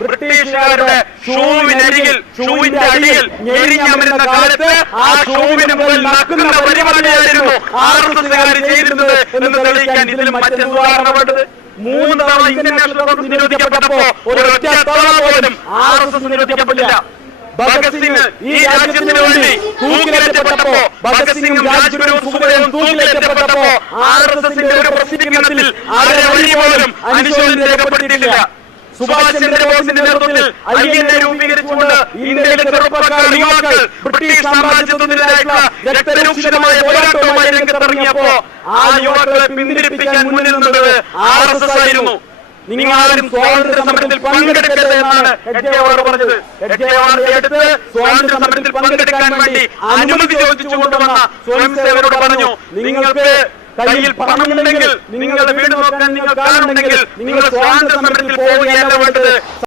ബ്രിട്ടീഷുകാരുടെ ഷൂവിന്റെ അടിയിൽ ഞെരിഞ്ഞമരുന്ന കാലത്ത് ആ ഷൂവിന് മുകളിൽ നക്കുന്ന പരിപാടിയായിരുന്നു RSSകാർ ചെയ്തിരുന്നത് എന്ന് തെളിയിക്കാൻ ഇതിലും മറ്റെന്ത് ഉദാഹരണം വേണ്ടത്? 3 തവണ ഇന്ത്യൻ നാഷണൽ കോൺഗ്രസ് നിരോധിക്കപ്പെട്ടപ്പോ ഒരൊറ്റ തവണ പോലും RSS നിരോധിക്കപ്പെട്ടില്ല. ഭഗത് സിംഗ് ഈ രാജ്യത്തിന് വേണ്ടി തൂക്കിലേറ്റപ്പെട്ടപ്പോ, ഭഗത് സിംഗും രാജ്ഗുരുവും സുഖദേവും തൂക്കിലേറ്റപ്പെട്ടപ്പോ RSSന്റെ ഒരു പ്രസിദ്ധീകരണത്തിൽ അവരെ വഴി പോലും അനുശോചനം രേഖപ്പെടുത്തിയിട്ടില്ല. സുഭാഷ് ചന്ദ്രബോസിന്റെ നേതൃത്വത്തിൽ INA രൂപീകരിച്ചുകൊണ്ട് ഇന്ത്യയിലെ ചെറുപ്പക്കാർ യുവാക്കൾ ബ്രിട്ടീഷ് സാമ്രാജ്യത്വത്തിനെതിരായിട്ടുള്ള രക്തരൂക്ഷിതമായ പോരാട്ടവുമായി രംഗത്തിറങ്ങിയപ്പോ ആ യുവാക്കളെ പിന്തിരിപ്പിക്കാൻ മുന്നിൽ നിന്നത് RSS ആയിരുന്നു. നിങ്ങളാരും സ്വാതന്ത്ര്യ സമരത്തിൽ പങ്കെടുക്കരുത് എന്നാണ് ഹെഡ്ഗേവാർ പറഞ്ഞത്. ഹെഡ്ഗേവാറിന്റെ അടുത്ത് സ്വാതന്ത്ര്യ സമരത്തിൽ പങ്കെടുക്കാൻ വേണ്ടി അനുമതി ചോദിച്ചുകൊണ്ടുവന്ന സ്വയം സേവകരോട് പറഞ്ഞു, നിങ്ങൾക്ക് കയ്യിൽ പണമുണ്ടെങ്കിൽ, നിങ്ങളുടെ വീട് നോക്കാൻ നിങ്ങൾ കാണുന്നുണ്ടെങ്കിൽ നിങ്ങൾ സ്വാതന്ത്ര്യ സമരത്തിൽ പോവുകയല്ല വേണ്ടത്,